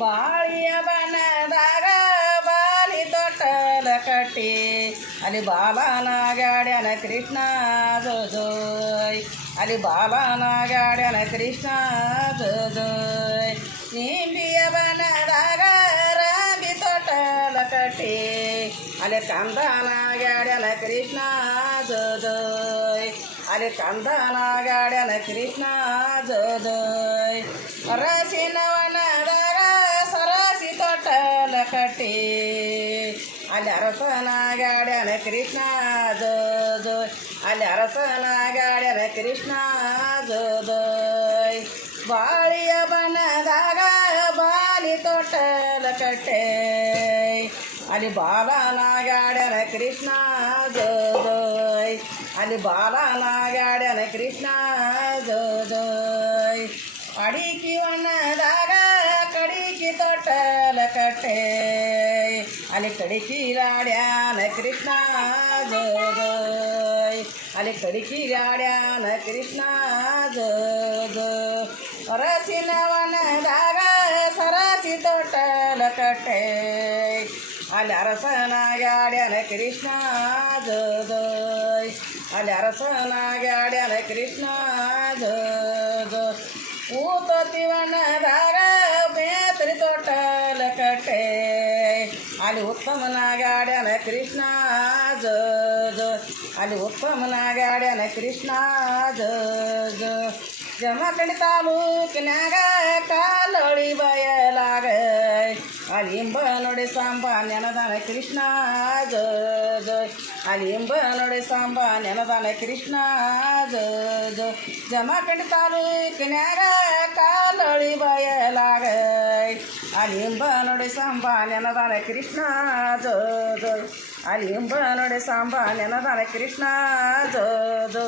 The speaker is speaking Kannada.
ಬಾಳಿಯ ಬನದಾಗ ಬಾಲಿ ತೊಟ್ಟಲ ಕಟ್ಟಿ ಅಲ್ಲಿ ಬಾಲನ ಗಾಡ್ಯನ ಕೃಷ್ಣ ಜೋಜೋಯ್ ಅಲ್ಲಿ ಬಾಲನ ಗಾಡ್ಯನ ಕೃಷ್ಣ ಜೋಜೋಯ್ ನಿಂಬಿಯ ಬನದಾಗ ರಾಗಿ ತೊಟ್ಟಲ ಕಟ್ಟಿ ಅಲ್ಲಿ ಕಂದನ ಗಾಡ್ಯನ ಕೃಷ್ಣ ಜೋಜೋಯ್ ಅಲ್ಲಿ ಕಂದನ ಗಾಡ್ಯನ ಕೃಷ್ಣ ಜೋಜೋಯ್ ಅರಸಿನವನದಾಗ ಸರಸಿ ತೊಟ್ಟಲ ಕಟ್ಟಿ ಅಲ್ಲಿ ಅರಸನ ಗಾಡ್ಯನ ಕೃಷ್ಣ ಜೋಜೋಯ್ ಅಲ್ಲಿ ಅರಸನ ಗಾಡ್ಯನ ಕೃಷ್ಣ ಜೋಜೋಯ್ ಬಾಳಿಯ ಬನದಾಗ ಬಾಲಿ ತೊಟ್ಟಲ ಕಟ್ಟೆ ಅಲ್ಲಿ ಬಾಲನ ಗಾಡ್ಯನ ಕೃಷ್ಣ ಜೋಜೋಯ್ ಅಲ್ಲಿ ಬಾಲನ ಗಾಡ್ಯನ ಕೃಷ್ಣ ಜೋಜೋಯ್ ಅಡಿಕಿ ವನದಾಗ ಕಡಿಕಿ ತೊಟ್ಟಲ ಕಟ್ಟೆ ಅಲ್ಲಿ ಕಡಿಕಿ ಗಾಡ್ಯನ ಕೃಷ್ಣ ಜೋಜೋಯ್ ಅಲ್ಲಿ ಕಡಿಕಿ ಗಾಡ್ಯನ ಕೃಷ್ಣ ಜೋಜೋ ಅರಸಿನ ವನದಾಗ ಸರಸಿ ತೊಟ್ಟಲ ಕಟ್ಟೆ ಅಲ್ಲಿ ಅರಸನ ಗಾಡ್ಯನ ಕೃಷ್ಣ ಜೋಜೋಯ್ ಅಲ್ಲಿ ಅರಸನ ಗಾಡ್ಯನ ಕೃಷ್ಣ ಜೋಜೋ ಊತತಿವನದಾಗ ಬೇತ್ರಿ ತೊಟ್ಟಲ ಕಟ್ಟೆ ಅಲ್ಲಿ ಉತ್ತಮನ ಗಾಡ್ಯನ ಕೃಷ್ಣ ಜೋಜೋ ಅಲ್ಲಿ ಉತ್ತಮನ ಗಾಡ್ಯನ ಕೃಷ್ಣ ಜೋಜೋ ಜಮಖಂಡಿ ತಾಲೂಕಿನಾಗ ಕಾಲೊಳಿ ಬಯಲಾಗ ಅಲ್ಲಿ ಇಂಬ ನೋಡಿ ಸಾಂಬ ನೆನದಾನ ಕೃಷ್ಣ ಜೋಜೋ ಅಲ್ಲಿ ಇಂಬ ನೋಡಿ ಸಾಂಬ ನೆನದಾನ ಕೃಷ್ಣ ಜೋಜೋ ಜಮಖಂಡಿ ತಾಲೂಕಿನಾಗ ಕಾಲೊಳಿ ಬಯಲಾಗ ಅಲ್ಲಿ ಇಂಬ ನೋಡಿ ಸಾಂಬ ನೆನದಾನ ಕೃಷ್ಣ ಜೋಜೋ ಅಲ್ಲಿ ಇಂಬ ನೋಡಿ ಸಾಂಬ ನೆನದಾನ ಕೃಷ್ಣ ಜೋಜೋ